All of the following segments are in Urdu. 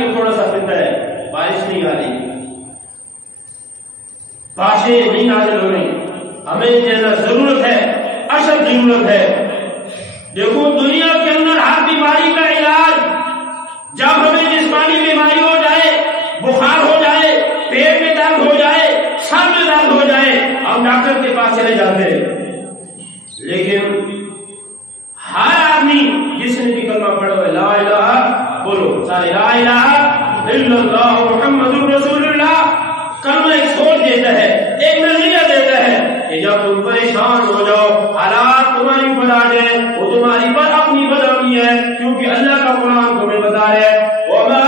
آدمی تھوڑا سا فکر ہے، بارش نہیں آ رہی، بارشیں نہیں نازل ہو رہی، ہمیں جیسا ضرورت ہے، اشد ضرورت ہے۔ دیکھو دنیا کے اندر ہر بیماری کا علاج، جب ہمیں جسمانی بیماری ہو جائے، بخار ہو جائے، پیٹ میں درد ہو جائے، سر میں درد ہو جائے، ہم ڈاکٹر کے پاس چلے جاتے ہیں۔ لیکن ہر آدمی جس نے بھی کلمہ پڑھو لا الہ بولو، سارے لا الہ الا اللہ محمد رسول اللہ، کلمہ ایک سوچ دیتا ہے، ایک نظریہ دیتا ہے کہ جب تم پریشان ہو جاؤ، حالات تمہاری اوپر آ جائیں، وہ تمہاری پر اپنی بدامی ہے، کیونکہ اللہ کا قرآن تمہیں بتا رہا ہے وَمَا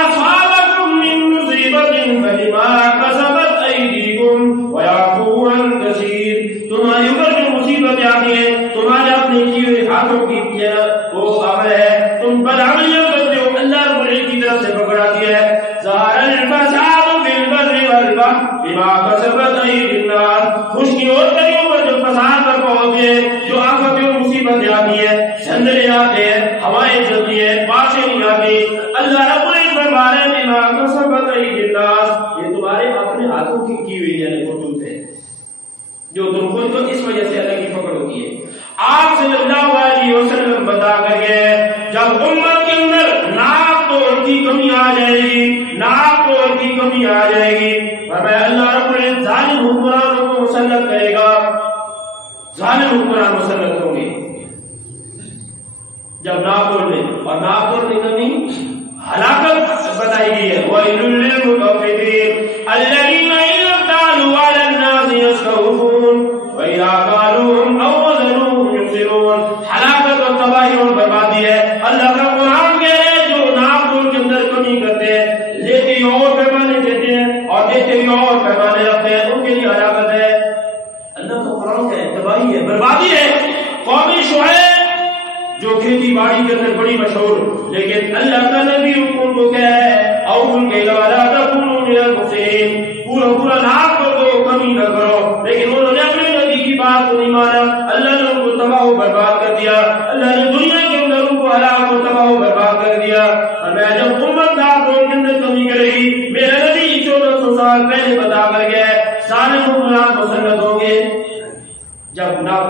أَصَابَكُم مِّن مُّصِيبَةٍ فَبِمَا كَسَبَتْ أَيْدِيكُمْ وَيَعْفُو عَن كَثِيرٍ، تمہاری اوپر جو مصیبتیں آتی ہیں تمہارے اپنے کیے ہوئے ہاتھوں کی وہ عمل ہے، تم بدعملیاں کرتے ہو، اللہ رب العزت کی طرف سے پکڑاتی ہے۔ ظَهَرَ الْفَسَادُ فِي الْبَرِّ وَالْبَحْرِ بِمَا كَسَبَتْ أَيْدِي النَّاسِ، خشکی اور دریوں پر جو فساد برپا ہوتے ہیں، جو آفتیں اور مصیبتیں آتی ہیں، زلزلے آتے ہیں، ہوائیں چلتی ہیں، بارشیں نہیں آتی، اللہ رب العزت فرما رہے ہیں بِمَا كَسَبَتْ أَيْدِي النَّاسِ، یہ تمہارے اپنے ہاتھوں کی ہوئی یعنی خطوط ہے جو تم خود کو اس وجہ سے اللہ کی پکڑ ہوتی ہے۔ آپ صلی اللہ علیہ وسلم بتا کر گئے جب امت کے اندر ناک توڑ کی کمی آ جائے گی، ناک توڑ کی کمی آ جائے گی، فرمایا اللہ رب العزت ظالم حکمرانوں کو مسلط کرے گا، ظالم حکمران مسلط ہوں گے جب ناک توڑ میں، اور ناک توڑ کی کمی ہلاکت بتائی گئی ہے۔ وَيْلٌ لِّلْمُطَفِّفِينَ الَّذِينَ إِذَا اكْتَالُوا عَلَى النَّاسِ يَسْتَوْفُونَ وَإِذَا كَالُوهُمْ أَوْ وَزَنُوهُمْ يُخْسِرُونَ، ہلاکت اور تباہی اور بربادی ہے۔ اللہ کا قرآن کہہ رہے ہیں جو ناپ توڑ کے اندر کمی کرتے ہیں، لیتے ہی اور پیمانے دیتے ہیں اور دیتے ہی اور پیمانے رکھتے ہیں، ان کے لیے ہلاکت ہے۔ اللہ کا قرآن کہہ رہے تباہی ہے، بربادی ہے۔ قوم شعیب جو کھیتی باڑی کے اندر بڑی مشہور، لیکن اللہ کا نبی ان کو کہہ رہا ہے اور ان کے وَلَا تَكُونُوا مِنَ الْمُفْسِدِينَ، پورا ناپ کو کمی نہ کرو، لیکن انہوں نے اپنے نبی کی بات کو نہیں مانا، اللہ نے ان کو تباہ و برباد کر دیا، اللہ نے دنیا کے اندر ان کو ہلاک و تباہ و برباد کر دیا۔ اور میں جب امت ناپ توڑ کے اندر کمی کرے گی، میرا نبی 1400 سال پہلے بتا کر گیا ظالم حکمران مسلط ہوں گے۔ جب ناپ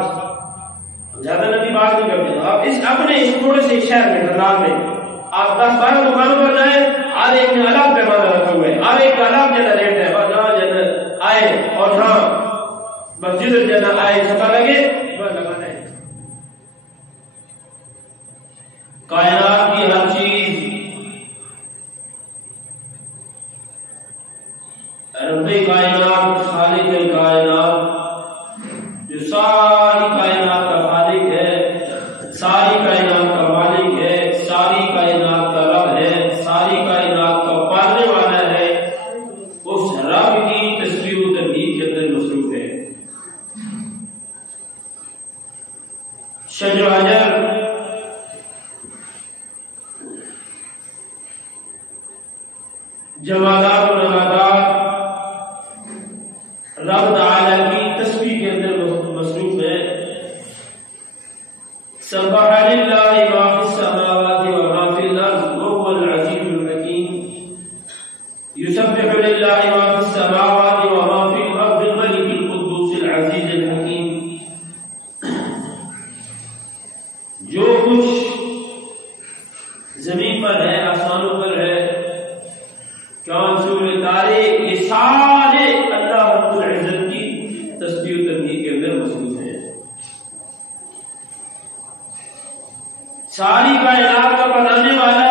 زیادہ نبی بات نہیں کرتے، آپ اپنے اس تھوڑے سے شہر میں ڈھرنال میں آپ 10-12 دکانوں پر جائیں، ہر ایک نے الگ پیمانہ رکھا ہوا ہے، ہر ایک کا الگ جنا ریٹ ہے، بس جہاں جنا آئے اور جہاں مسجد جنا آئے چھپا لگے بس لگانا ہے۔ کائنات کی ہر چیز رب کائنات، خالق کائنات، جو ساری کائنات کا خالق ہے، ساری کائنات کا مالک ہے، ساری کائنات کا رب ہے، ساری کائنات کا پالنے والا ہے، اس رب کی تسبیح و تمجید کے اندر مصروف ہے۔ شجر و حجر، جمادات و نباتات رب تعالی کی تسبیح کے اندر مصروف ہے۔ سبح للہ ما فی السماوات و ما فی الارض وهو العزیز الحکیم، یسبح للہ ما فی السماوات و ما فی الارض الملک القدوس العزیز الحکیم۔ جو کچھ زمین پر ہے، آسمانوں پر ہے، چاند سورج تارے، یہ سارے اللہ رب العزت کی تسبیح و تمجید کے اندر مصروف ہیں۔ ساری کائنات کا بنانے والا،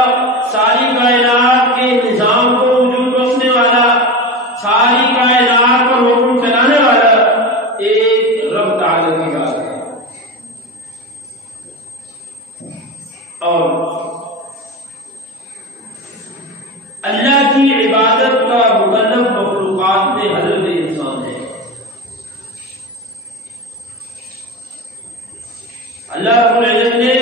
ساری کائنات کے نظام کو وجود بخشنے والا، ساری کائنات پر حکم چلانے والا ایک رب تعالی کی ذات ہے۔ اور اللہ کی عبادت کا مکلف مخلوقات میں حضرت انسان ہے۔ اللہ رب العزت نے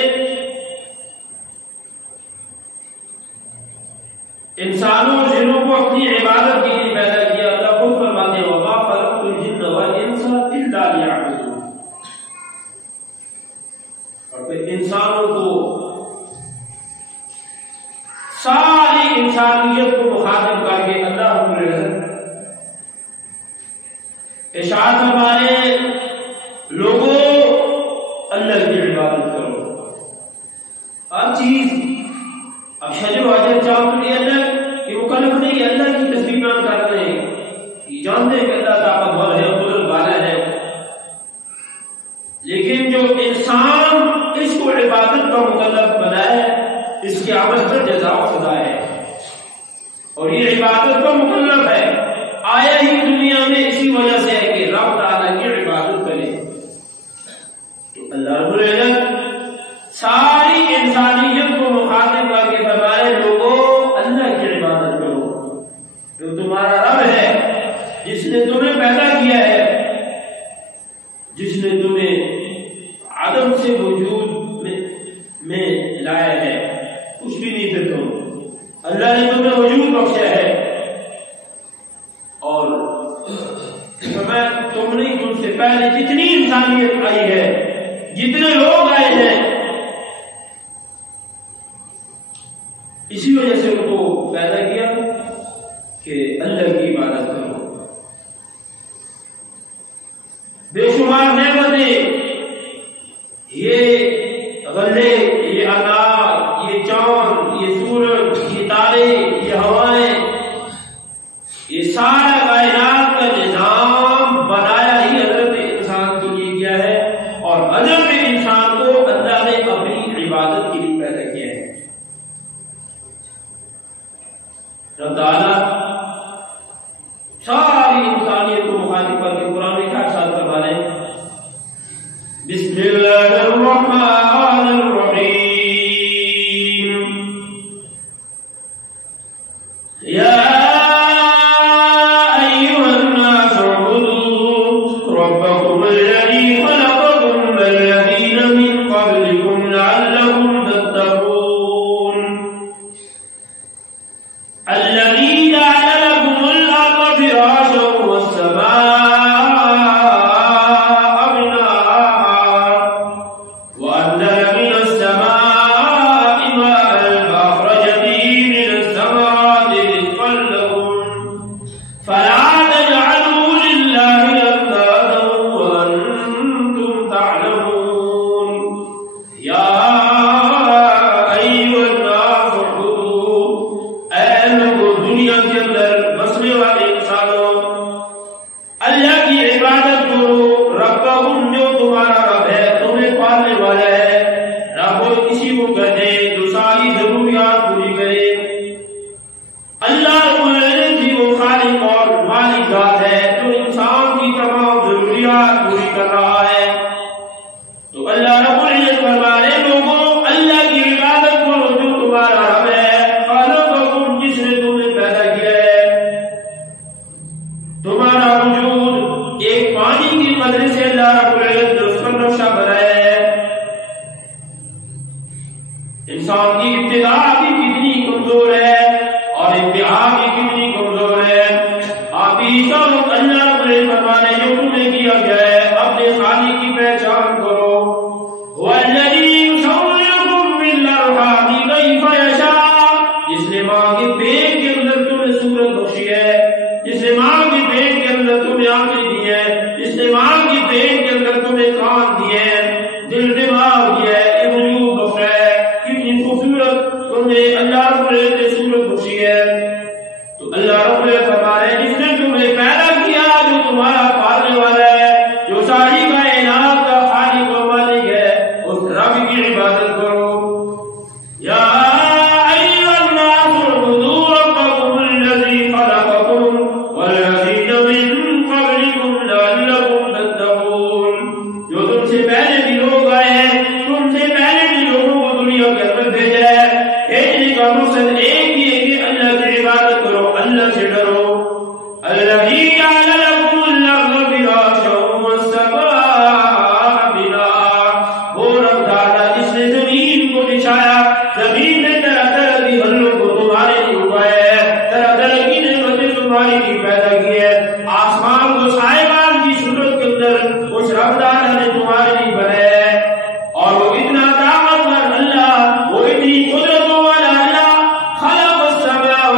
انسانوں اور جنوں کو اپنی عبادت کے لیے پیدا کیا۔ اللہ خود فرماتے ہیں وَمَا خَلَقْتُ الْجِنَّ وَالْإِنسَ إِلَّا لِيَعْبُدُونِ، اور پھر انسانوں کو ساری ساری انسانیت کو مخاطب کر کے اللہ رب العزت ارشاد فرمائے لوگوں اللہ کی عبادت کرو. ہر چیز اب شجر و حجر چاہو تو یہ اللہ کہ مکلف نہیں، اللہ کی تسبیح بیان کرتے ہیں، یہ جانتے ہیں کہ اللہ طاقتور ہے، قدرت والا ہے، لیکن جو انسان اس کو عبادت کا مکلف بنائے اس کے عمل پر جزا و سزا ہے، اور یہ عبادت کا مکلف ہے آیا ہی دنیا میں اسی وجہ سے ہے کہ رب تعالیٰ کی عبادت کرے. تو اللہ رب العزت ساری انسانیت کو مخاطب کر کے فرمائے لوگوں اللہ کی عبادت کرو، جو تمہارا رب ہے جس نے تمہیں پیدا کیا ہے، جس نے تمہیں عدم سے وجود میں لایا ہے، کچھ بھی نہیں تھے تم، اللہ نے تمہیں وجود بخشا ہے، اور تم نہیں، تم سے پہلے جتنی انسانیت آئی ہے، جتنے لوگ آئے ہیں، اسی وجہ سے ان کو پیدا کیا کہ اللہ کی عبادت کرو. بے شمار نعمتیں، یہ غلے، یہ انار، یہ چاند، یہ سورج، یہ تارے، یہ ہوائیں، یہ سارا کائنات کا نظام بنایا ہی حضرت انسان کے لیے کیا ہے، اور حضرت انسان کو اللہ نے اپنی عبادت کے لیے پیدا کیا ہے. رب تعالیٰ ساری انسانیت کو مخاطب کر کے قرآن میں کیا ارشاد فرما رہے ہیں؟ بسم اللہ الرحمن الرحیم یا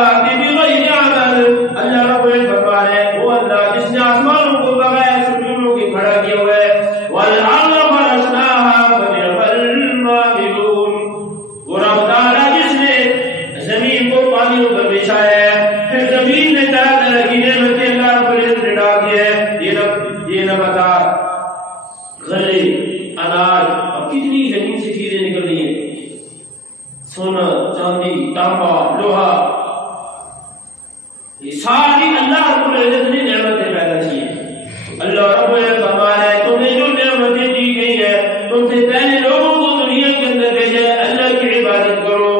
السماوات بغیر عمل، اللہ رب العزت فرما رہے ہیں وہ اللہ جس نے آسمانوں کو بغیر ستونوں کے کھڑا کیا ہوا ہے، والارض فرشناها فنعم الماهدون، وہ رب تعالیٰ جس نے زمین کو پانیوں پر بچھایا ہے، پھر زمین میں طرح طرح کی نعمتیں اللہ رب العزت نے ڈال دی ہے، یہ نباتات، غلے، اناج، اور کتنی زمین سے چیزیں نکل رہی ہیں، سونا، چاندی، تانبا، لوہا، یہ ساری اللہ رب العزت نے نعمتیں پیدا کی ہیں۔ اللہ رب العزت فرما رہا ہے تمہیں جو نعمتیں دی گئی ہیں تم سے پہلے لوگوں کو دنیا کے اندر بھیجا ہے، اللہ کی عبادت کرو۔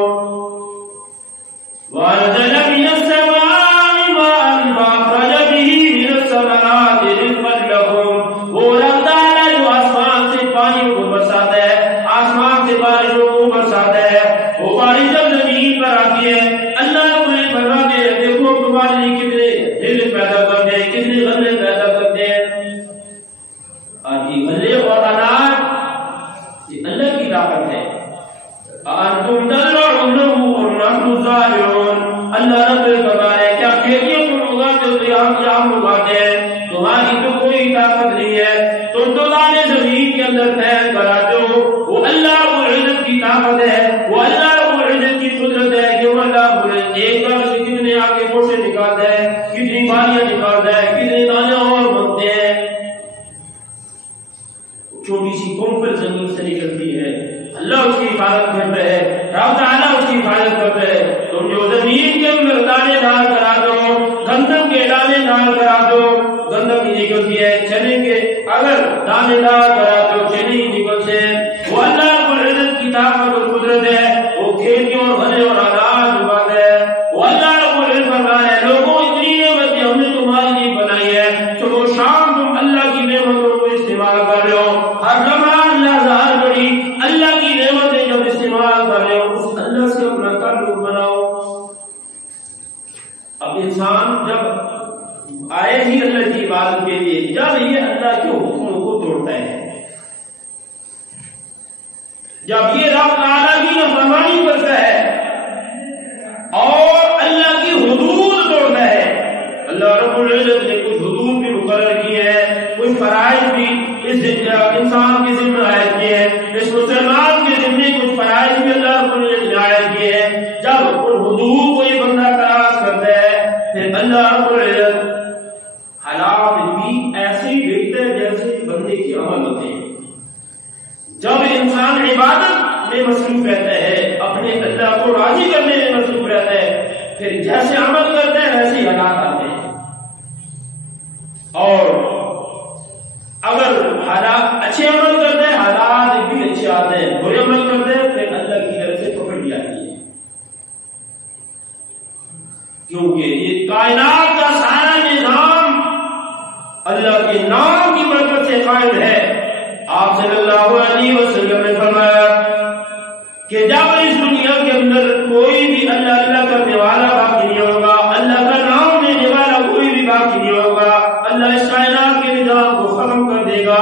وَأَنزَلَ مِنَ السَّمَاءِ مَاءً فَأَخْرَجَ بِهِ مِنَ الثَّمَرَاتِ رِزْقًا لَكُمْ، وہ اللہ تعالیٰ جو آسمان سے پانی کو برساتا ہے، آسمان سے بارشوں کو برساتا ہے، وہ بارش جب زمین پر آتی ہے اللہ رب العزت فرماتے ہیں دیکھو تمہارے لیے کتنے رزق پیدا کرتے ہیں، کتنے غلے پیدا کرتے ہیں۔ آج یہ غلے اور اناج یہ اللہ کی طاقت ہے۔ أَأَنْتُمْ تَزْرَعُونَهُ أَمْ نَحْنُ الزَّارِعُونَ، اللہ رب العزت فرما رہے ہیں کیا کھیتیوں تم اگاتے ہو یا ہم اگاتے ہیں، تمہاری تو کوئی طاقت نہیں ہے، تم تو دانے زمین کے اندر پھینک کر آتے ہو، وہ اللہ رب العزت کی طاقت ہے، وہ اللہ رب العزت کی قدرت ہے کہ وہ اللہ رب العزت ایک بار سے کتنے آگے گوشے نکالتا ہے، کتنی بالیاں نکالتا ہے، کتنے دانے اور بنتے ہیں۔ چھوٹی سی کنکر زمین سے نکلتی ہے، اللہ اس کی حفاظت کر رہے ہیں، رب تعالیٰ اس کی حفاظت کر رہے ہیں۔ تم جو زمین کے اندر دانے ڈال کرا دو، گندم کے دانے ڈال کرا دو، گندم ہی نکلتی ہے، چنے کے اگر دانے ڈال کرا دو چنے ہی نکلتے ہیں۔ وہ اللہ رب العزت کی طاقت اور قدرت ہے، وہ کھیتیوں اور غلے اور اناج اگاتا ہے۔ وہ اللہ رب العزت فرما ہے لوگوں اتنی نعمتیں ہم نے تمہارے لیے بنائی ہے، صبح شام تم اللہ کی نعمتوں کو استعمال کر رہے ہو، ہر لمحہ اللہ ظاہر بڑی اللہ کی نعمتیں جب استعمال کر رہے ہو اس اللہ سے اپنا تعلق بناؤ۔ اب انسان جب آئے ہی اللہ کی عبادت کے لیے جب یہ اللہ کے حکموں کو توڑتا ہے، جب یہ رب تعالیٰ کی نافرمانی کرتا ہے اور اللہ کی حدود توڑتا ہے، اللہ رب العزت نے کچھ حدود بھی مقرر کی ہے، کچھ فرائض بھی اس انسان کے ذمہ عائد کیے ہیں، اس مسلمان کے ذمہ کچھ فرائض بھی اللہ رب العزت نے عائد کیے ہیں۔ جب ان حدود کو یہ بندہ تلاش کرتا ہے پھر اللہ رب العزت حالات بھی ایسے ہی دیکھتا ہے جیسے بندے کے عمل ہوتے ہیں۔ جب انسان عبادت میں مصروف رہتا ہے، اپنے اللہ کو راضی کرنے میں مصروف رہتا ہے، پھر جیسے عمل کرتا ہے ویسے ہی حالات آتے ہیں، اور اگر حالات اچھے عمل کرتے ہیں حالات بھی اچھے آتے ہیں، برے عمل کرتے ہیں پھر اللہ کی طرف سے پکڑ لی جاتی ہے، کیونکہ یہ کائنات کا سارا نظام اللہ کے نام کی برکت سے قائم ہے۔ آپ صلی اللہ علیہ وسلم نے فرمایا کہ جب اس دنیا کے اندر کوئی بھی اللہ اللہ کرنے والا باقی نہیں ہوگا، اللہ کا نام لینے والا کوئی بھی باقی نہیں ہوگا، اللہ اس کائنات کے نظام کو ختم کر دے گا۔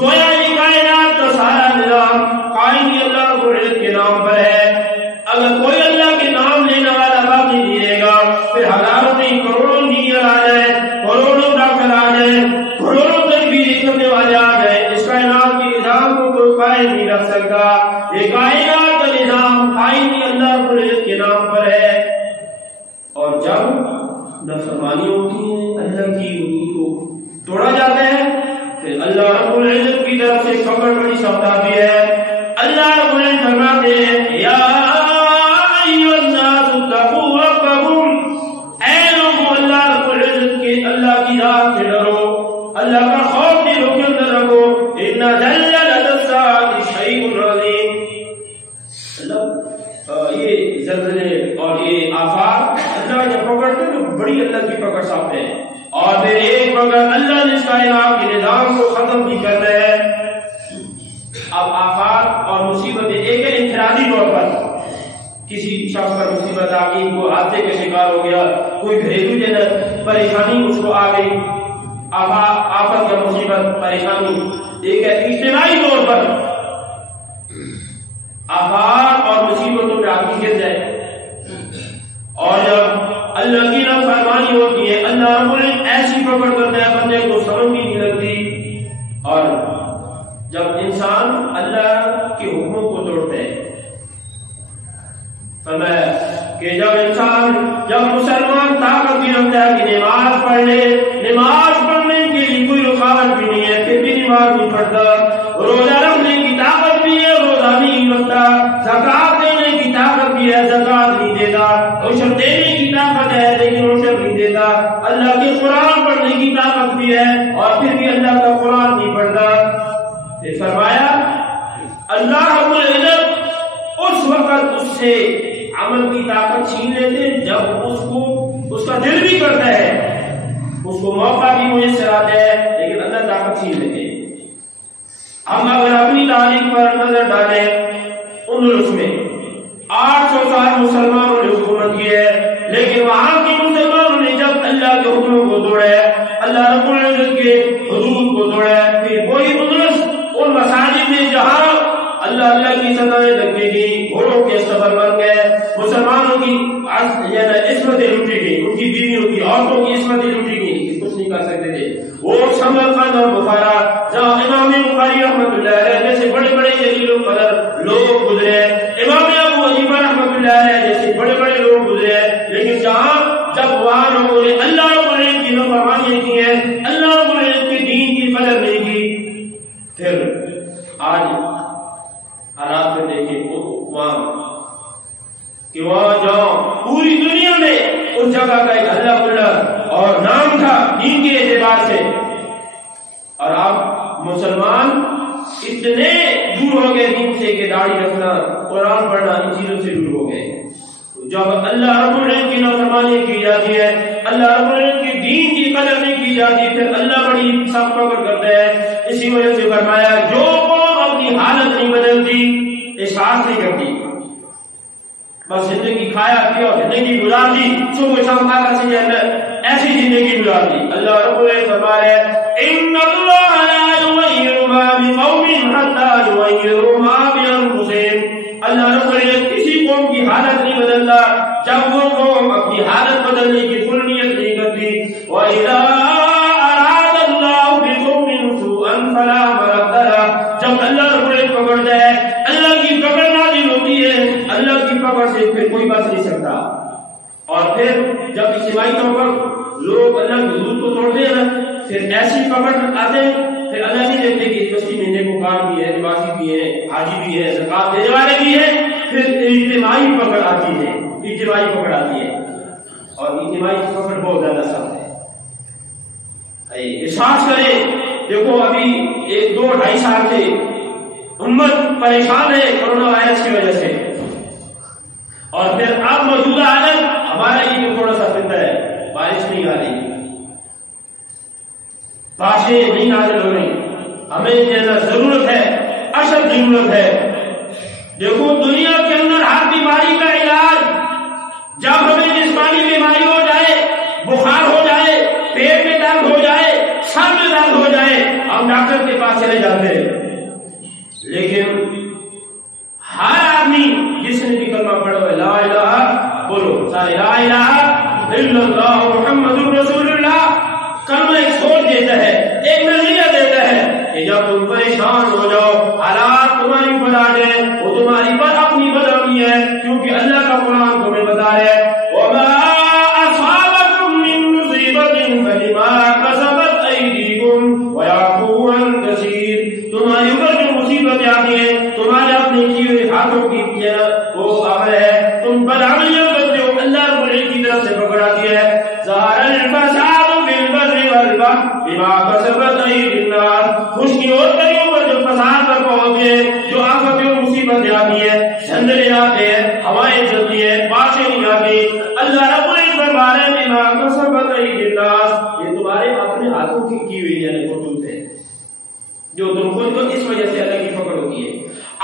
گویا یہ کائنات کا سارا نظام قائم ہی اللہ رب العزت کے نام پر ہے۔ اگر کوئی اللہ کے نام لینے والا باقی نہیں رہے گا پھر حضارتیں کروڑوں انجینئر آ جائیں، کروڑوں ڈاکٹر آ جائیں، کروڑوں تدبیریں کرنے والے آ جائیں، اس کائنات کے نظام کو کوئی قائم نہیں رکھ سکتا۔ یہ کائنات کا نظام قائم ہی اللہ رب العزت کے نام پر ہے، اور جب نافرمانی ہوتی ہے اللہ کی حدود کو توڑا جاتا ہے پھر اللہ رب العزت کی طرف سے پکڑ بڑی سخت آتی ہے۔ اللہ رب العزت فرماتے ہیں یا ایھا الناس اتقوا ربکم، اے لوگوں اللہ رب العزت کے اللہ کی ذات سے ڈرو، اللہ کا خوف دلوں کے اندر رکھو، ان زلزلۃ الساعۃ شیء عظیم۔ یہ زلزلے اور یہ آفات اللہ جب پکڑتے ہیں تو بڑی اللہ کی پکڑ ساتھ ہے، اور پھر ایک پکڑ اللہ نے اس کائنات کے نظام کو ختم بھی کرنا ہے۔ اب آفات اور مصیبتیں ایک انفرادی طور پر کسی شخص پر مصیبت آ گئی، وہ حادثے کا شکار ہو گیا، کوئی گھریلو جنت پریشانی اس کو آ گئی، آفت یا مصیبت پریشانی ایک ہے اجتماعی طور پر آفات اور مصیبتوں پہ آدمی گر جائے، اور جب اللہ کی نافرمانی ہوتی ہے، اللہ رب العزت ایسی پکڑ کرتا ہے بندے کو سمجھ بھی نہیں لگتی۔ اور جب انسان اللہ کے حکموں کو توڑتا ہے، فرمایا کہ جب مسلمان طاقت بھی رکھتا ہے کہ نماز پڑھ لے، نماز پڑھنے کے لیے کوئی رکاوٹ بھی نہیں ہے، پھر بھی نماز نہیں پڑھتا، روزہ رکھنے کی طاقت بھی ہے، روزہ نہیں رکھتا، زکات دینے کی طاقت بھی ہے، زکات نہیں دیتا، عشر دینے کی طاقت ہے لیکن عشر نہیں دیتا، اللہ کے قرآن پڑھنے کی طاقت بھی ہے اور پھر بھی اللہ کا قرآن نہیں پڑھتا۔ پھر فرمایا اللہ رب العزت اس وقت اس سے عمل کی طاقت چھین لیتے جب اس کا دل بھی کرتا ہے، اس کو موقع بھی میسر آتا ہے، لیکن اللہ طاقت چھین لیتے۔ ہم اگر اپنی تاریخ پر نظر ڈالیں، اندلس میں 800 سال مسلمانوں نے حکومت کی ہے، لیکن وہاں کے مسلمانوں نے جب اللہ کے حکموں کو توڑا ہے، اللہ رب العزت کے حدود کو توڑا ہے، پھر وہی اندلس ان مساجد میں جہاں اللہ کی سزائیں لگنے کی، گھوڑوں کے سفر بن گئے، مسلمانوں کی عصمتیں لوٹی گئی، ان کی بیویوں کی، عورتوں کی عصمتیں لوٹی گئی، کچھ نہیں کر سکتے تھے۔ وہ سمرقند اور بخارا جہاں امام بخاری رحمۃ اللہ علیہ جیسے بڑے بڑے جلیل القدر لوگ گزرے، امام ابو حنیفہ رحمۃ اللہ علیہ جیسے بڑے بڑے لوگ گزرے، لیکن جب وہاں لوگوں نے اللہ رب العزت کی نافرمانی کی ہے، اللہ رب العزت کے دین کی قدر نہیں کی، پھر آج حالات میں دیکھیں کہ وہاں جاؤ پوری دنیا میں اس جگہ کا ایک اللہ اللہ اور نام تھا دین کے اعتبار سے، اور اب مسلمان اتنے دور ہو گئے دین سے کہ داڑھی رکھنا، قرآن پڑھنا، ان چیزوں سے دور ہو گئے۔ جب اللہ رب العزت کی نافرمانی کی جاتی ہے، اللہ رب العزت کے دین کی قدر نہیں کی جاتی، پھر اللہ بڑی سخت پکڑ کرتا ہے۔ اسی وجہ سے فرمایا جو قوم اپنی حالت نہیں بدلتی، احساس نہیں کرتی، بس زندگی کھایا پیا زندگی گزار دی، صبح شام کھا کر سے ایسی زندگی گزار دی۔ اللہ رب العزت فرما رہے ہیں ان اللہ لا یغیر ما بقوم حتی یغیروا ما بانفسہم۔ اللہ رب العزت کسی قوم کی حالت نہیں بدلتا جب وہ قوم اپنی حالت بدلنے کی فل نیت نہیں کرتی۔ وَإِذَا أَرَادَ اللَّهُ بِقَوْمٍ سُوءًا فَلَا مَرَدَّ لَهُ۔ جب اللہ رب العزت پکڑتا ہے، اللہ کی پکڑ نازل ہوتی ہے، اللہ کی پکڑ سے پھر کوئی بچ نہیں سکتا۔ اور پھر جب اجتماعی طور پر لوگ اللہ کے حدود کو توڑتے ہیں، پھر ایسی پکڑ آتے ہیں، پھر اللہ نہیں دیکھتے کہ کسی میں نیکوکار بھی ہے، نمازی بھی ہے، حاجی بھی ہے، زکات دینے والے بھی ہے، پھر اجتماعی پکڑ آتی ہے، اجتماعی پکڑ آتی ہے، اور اجتماعی پکڑ بہت زیادہ سخت ہے۔ احساس کریں، دیکھو ابھی 2-2.5 سال سے امت پریشان ہے کورونا وائرس کی وجہ سے، اور پھر اب موجودہ حالت ہمارا یہ تھوڑا سا فطر ہے، بارش نہیں آ رہی، بارشیں نہیں نازل ہو رہی، ہمیں جیسا ضرورت ہے، اشد ضرورت ہے۔ دیکھو دنیا کے اندر ہر بیماری کا علاج، جب ہمیں جسمانی بیماری ہو جائے، بخار ہو جائے، پیٹ میں درد ہو جائے، سر میں درد ہو جائے، ہم ڈاکٹر کے پاس چلے جاتے ہیں، لیکن ہر آدمی جس نے بھی کلمہ پڑھا ہے لا الہ بولو سارے لا الہ الا اللہ محمد رسول اللہ، کلمہ ایک سوچ دیتا ہے، ایک نظریہ دیتا ہے کہ جب تم پریشان ہو جاؤ، حالات تمہاری اوپر آ جائیں، وہ تمہاری پر اپنی بدامی ہے، کیونکہ اللہ کا قرآن تمہیں بتا رہا ہے وَمَا أَصَابَكُم مِّن مُّصِيبَةٍ فَبِمَا كَسَبَتْ أَيْدِيكُمْ وَيَعْفُو عَن كَثِيرٍ۔ تمہاری اوپر جو مصیبتیں آتی ہیں تمہارے اپنے کیے ہوئے ہاتھوں کی وہ عمل ہے، تم بدعملیاں کرتے ہو، اللہ رب العزت کی طرف سے پکڑ آتی ہے۔ ظَهَرَ الْفَسَادُ فِي الْبَرِّ وَالْبَحْرِ بِمَا كَسَبَتْ أَيْدِي النَّاسِ۔ خشکی اور دریوں پر جو فساد برپا ہوتے ہیں، جو آفتیں اور مصیبتیں آتی ہیں، جھنڈے آتے ہیں، ہوائیں چلتی ہیں، بارشیں نہیں آتی، اللہ رب العزت فرما رہے ہیں بِمَا كَسَبَتْ أَيْدِي النَّاسِ، یہ تمہارے اپنے ہاتھوں کی ہوئی یعنی خطوط ہے، جو تم خود کو اس وجہ سے اللہ کی پکڑ ہوتی ہے۔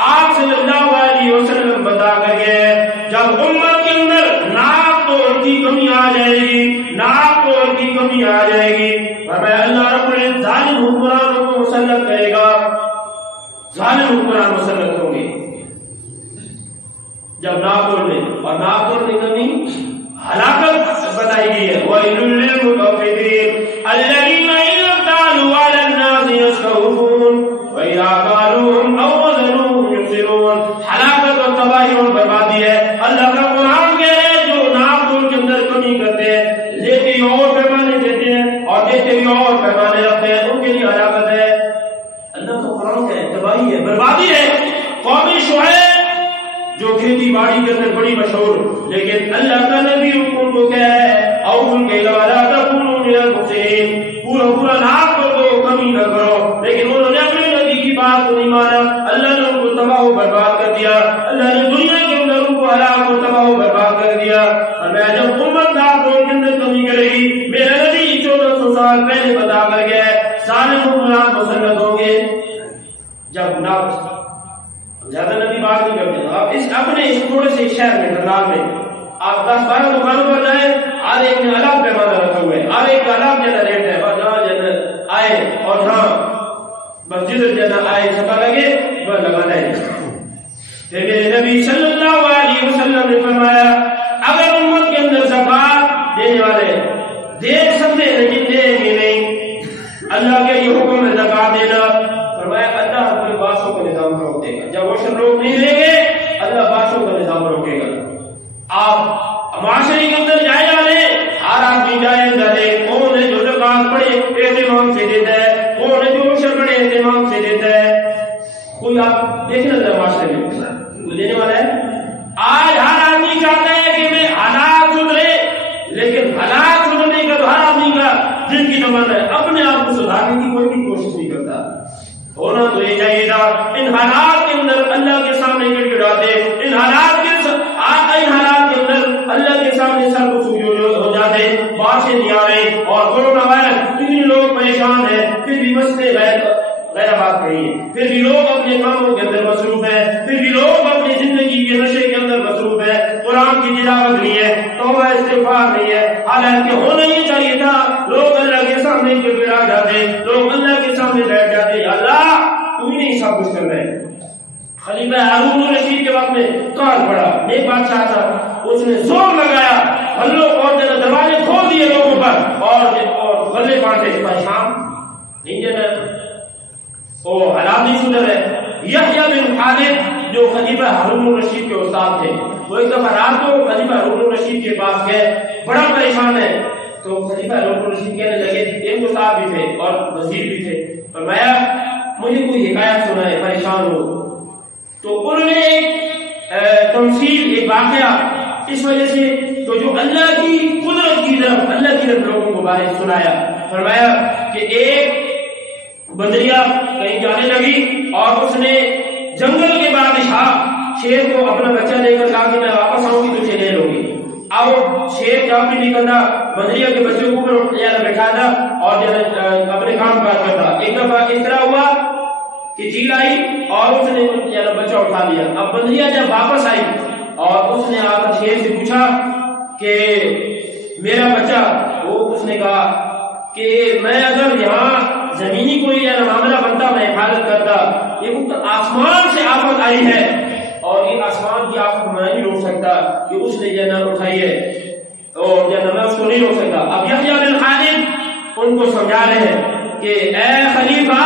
آپ صلی اللہ علیہ وسلم بتا کر گئے جب امت کے اندر ناپ توڑ کی کمی آ جائے گی، ناپ توڑ کی کمی آ جائے گی، فرمایا اللہ رب العزت ظالم حکمرانوں کو مسلط کرے گا، ظالم حکمران مسلط ہوں گے جب ناپ توڑ میں، اور ناپ توڑ کی کمی ہلاکت بتائی دی ہے وَيْلٌ لِّلْمُطَفِّفِينَ الَّذِينَ إِذَا اكْتَالُوا عَلَى النَّاسِ يَسْتَوْفُونَ وَإِذَا كَالُوهُمْ أَوْ وَزَنُوهُمْ يُخْسِرُونَ. ہلاکت اور تباہی اور بربادی ہے. اللہ کا قرآن کہہ رہے ہیں جو ناپ تول کے اندر کمی کرتے ہیں, لیتے ہی اور پیمانے دیتے ہیں اور دیتے ہی اور پیمانے رکھتے ہیں, ان کے لیے ہلاکت ہے. اللہ کا قرآن کہہ رہے ہیں تباہی ہے, بربادی ہے. قوم شعیب جو کھیتی باڑی کے اندر بڑی مشہور, لیکن اللہ کا نبی ان کو کہہ رہا ہے اوفوا الکیل ولا تکونوا من المخسرین, پورا ناپ کو کمی نہ کرو. لیکن انہوں نے اپنے نبی کی بات کو نہیں مانا, اللہ نے ان کو تباہ و برباد کر دیا. اللہ نے دنیا کے اندر ان کو ہلاک و تباہ و برباد کر دیا. اور میں جب امت ناپ کے اندر کمی کرے گی, میرا نبی 1400 سال پہلے بتا کر گیا ہے سارے حکمران مسلط ہوں گے. جب ناپ زیادہ نبی بات نہیں کرتے. آپ اپنے اس تھوڑے سے شہر میں ڈھرنال میں آپ 10-12 دکانوں پر جائیں, ہر ایک نے الگ پیمانہ رکھا ہوا ہے, ہر ایک کا الگ جگہ ریٹ ہے. اور جہاں جگہ آئے اور جہاں بس جدھر جگہ آئے چھپا لگے وہ لگانا ہے. پھر میرے نبی صلی اللہ علیہ وسلم نے فرمایا اگر امت کے اندر زکات دینے والے دے سکتے لیکن دیں گے نہیں, اللہ کے یہ حکم ہے زکات دینا. فرمایا اللہ اپنے بادشاہوں کا نظام روک دے گا. جب وہ سب لوگ نہیں دیں گے اللہ بادشاہوں کا نظام روکے گا. آپ معاشرے کے اندر جائے جانے, ہر آدمی جائے جانے, کون ہے جو زکات پڑے اہتمام سے دیتا ہے, کون ہے جو عشر پڑے اہتمام سے دیتا ہے. کوئی آپ دیکھنا ذرا معاشرے میں کوئی دینے والا ہے؟ آج ہر آدمی چاہتا ہے کہ میں حالات سدھرے, لیکن حالات سدھرنے کا تو ہر آدمی کا دل کی تمنا ہے, اپنے آپ کو سدھارنے کی کوئی بھی کوشش نہیں کرتا. ہونا تو یہ چاہیے تھا ان حالات کے اندر اللہ کے سامنے گڑ گڑاتے, ان حالات کے اندر اللہ کے سامنے سر کو ہو جاتے. بارشیں نہیں آ رہی اور کورونا وائرس, اتنے لوگ پریشان ہیں, پھر بھی مسئلے غیر بات نہیں ہے, پھر بھی لوگ اپنے کاموں کے اندر مصروف ہیں, پھر بھی لوگ اپنی زندگی کے نشے کے اندر مصروف ہیں. قرآن کی تلاوت نہیں ہے, توبہ استغفار نہیں ہے. حالانکہ ہونا یہ چاہیے تھا لوگ اللہ کے سامنے گڑگڑا جاتے, لوگ اللہ کے سامنے بیٹھ جاتے, اللہ تو ہی نہیں سب کچھ کر رہے. خلیفہ ہارون الرشید کے وقت میں کال پڑا, ایک بادشاہ تھا, اس نے زور لگایا, ہلو اور دروازے کھول دیے لوگوں پر اور غلے بانٹے. پریشان نہیں جانا, وہ حالات نہیں سدھر رہے. یحییٰ بن خالد جو خلیفہ ہارون الرشید کے استاد تھے, وہ ایک دفعہ رات کو خلیفہ ہارون الرشید کے پاس گئے, بڑا پریشان ہے. تو خلیفہ ہارون الرشید کہنے لگے, ایک استاد بھی تھے اور وزیر بھی تھے, فرمایا مجھے کوئی حکایت سنا ہے, پریشان ہو. تو انہوں نے ایک تمثیل, ایک واقعہ اس وجہ سے تو جو اللہ کی قدرت کی طرف, اللہ کی طرف لوگوں کو بارے سنایا. فرمایا کہ ایک بندریا کہیں جانے لگی اور اس نے جنگل کے بادشاہ شیر کو اپنا بچہ لے کر کہا کہ میں واپس آؤں گی تجھے لے لوں گی. اب شیر جب بھی نکلتا بندریا کے بچے کو اوپر بٹھا تھا اور اپنے کام کاج کرتا. ایک دفعہ اس طرح ہوا کہ چیل آئی اور اس نے بچہ اٹھا لیا. اب بندریا جب واپس آئی اور اس نے آ کر شیر سے پوچھا کہ میرا بچہ, وہ اس نے کہا کہ میں اگر یہاں زمینی کوئی معاملہ بنتا میں حفاظت کرتا, یہ آسمان سے آفت آئی ہے اور یہ آسمان کی آفت میں نہیں روک سکتا کہ اس نے جنت اٹھائی ہے اور جنت میں اس کو نہیں روک سکتا. اب یحییٰ بن خالد ان کو سمجھا رہے ہیں کہ اے خلیفہ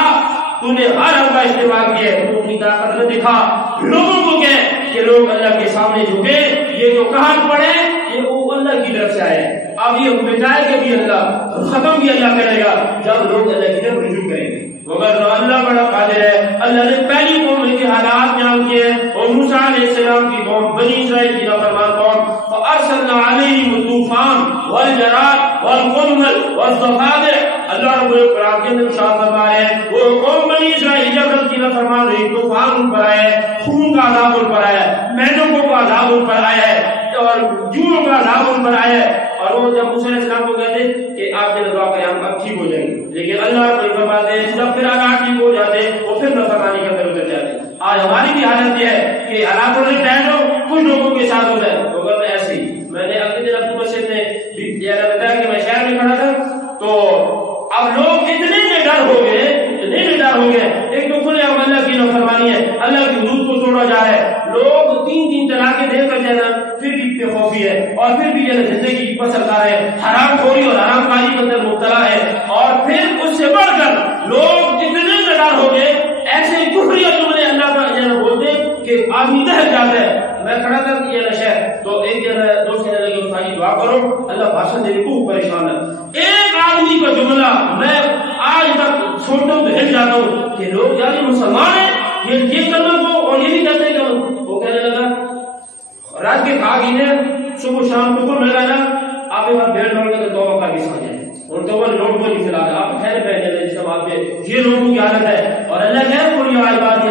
تو نے ہر حل کا استعمال کیا ہے, تو اپنی طاقت نہ دکھا, لوگوں کو کہے کہ لوگ اللہ کے سامنے جھکے, یہ جو کہاں پڑے یہ وہ اللہ کی طرف سے آئے. اب یہ بچائے کہ بھی اللہ ختم بھی اللہ کرے گا جب لوگ اللہ کی طرف رجوع کریں گے. مگر اللہ بڑا قادر ہے, اللہ نے پہلی قوم کے حالات بیان کیے اور موسیٰ علیہ السلام کی قوم بنی اسرائیل کی نافرمان قوم, فارسلنا علیہم الطوفان والجراد والقمل والضفادع. اللہ رب القرآن کے اندر ارشاد فرما رہے ہیں وہ قوم بنی اسرائیل جب اللہ کی نافرمان رہی, طوفان ان پر آیا ہے, خون کا عذاب ان پر آیا ہے, مینڈکوں کا عذاب ان پر آیا ہے اور جوؤں کا عذاب ان پر آیا ہے. اور وہ جب موسیٰ علیہ السلام کو کہتے کہ آپ کے دعا کریں ہم اب ٹھیک ہو جائیں گے, لیکن اللہ کو فرماتے ہیں جب پھر حالات ٹھیک ہو جاتے وہ پھر نافرمانی کے اندر اتر جاتے. آج ہماری بھی حالت یہ ہے کہ حالات ہونے ٹائم ہو کچھ لوگوں کے ساتھ ہوتا ہے, مگر ایسے ہی. میں نے اگلے دن اپنی مسجد میں بتایا کہ میں شہر میں کھڑا تھا, تو اب لوگ اتنے میں ڈر ہو گئے, اتنے میں ڈر ہو گئے. ایک تو کھلے ہم اللہ کی نافرمانی ہے, اللہ کی حدود کو توڑا جا رہا ہے, لوگ 3 طلاقیں دے کر جانا پھر بھی بے خوفی ہے, اور پھر بھی جو زندگی بسر کر رہے ہیں، حرام خوری اور حرام کاری کے اندر مبتلا ہے، اور پھر اس سے بڑھ کر لوگ اتنے نڈر ہو گئے، ایسے کفریہ جملے اللہ کا یہ بولتے کہ آدمی دہل جاتا ہے۔ میں کھڑا کر دیا نشہ تو ایک دوست کہنے لگے استاد دعا کرو اللہ بھاشن دے کو پریشان ہے۔ ایک آدمی کا جملہ میں آج تک سنتا ہوں ہل جاتا ہوں کہ لوگ یار مسلمان ہیں یہ کرنا کو اور یہ نہیں کہتے کہ وہ کہنے لگا رات کے کھا گئی صبح شام کو مل رہا نا آپ ایک بار بیٹھ رہے تو توبہ کر کے سو جائیں اور توبہ لوٹ کو نہیں فی الحال آپ خیر پہنے لیں جس بات پہ یہ لوگوں کی عادت ہے، اور اللہ کہہ کوئی آج بات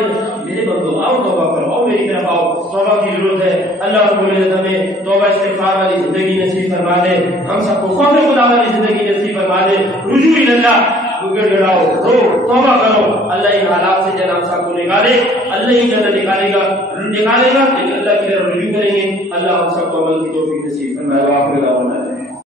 میرے بندو آؤ توبہ کرو، آؤ میری طرف آؤ، توبہ کی ضرورت ہے۔ اللہ رب العزت ہمیں توبہ استغفار والی زندگی نصیب فرما دے، ہم سب کو خوف خدا والی زندگی نصیب فرما دے، رجوع اللہ گڑ گڑاؤ رو توبہ کرو، اللہ ان حالات سے جناب صاحب کو نکالے، اللہ ہی جنت نکالے گا لیکن اللہ کی طرف رجوع کریں گے، اللہ ہم سب کو عمل کی توفیق نصیب فرمائے۔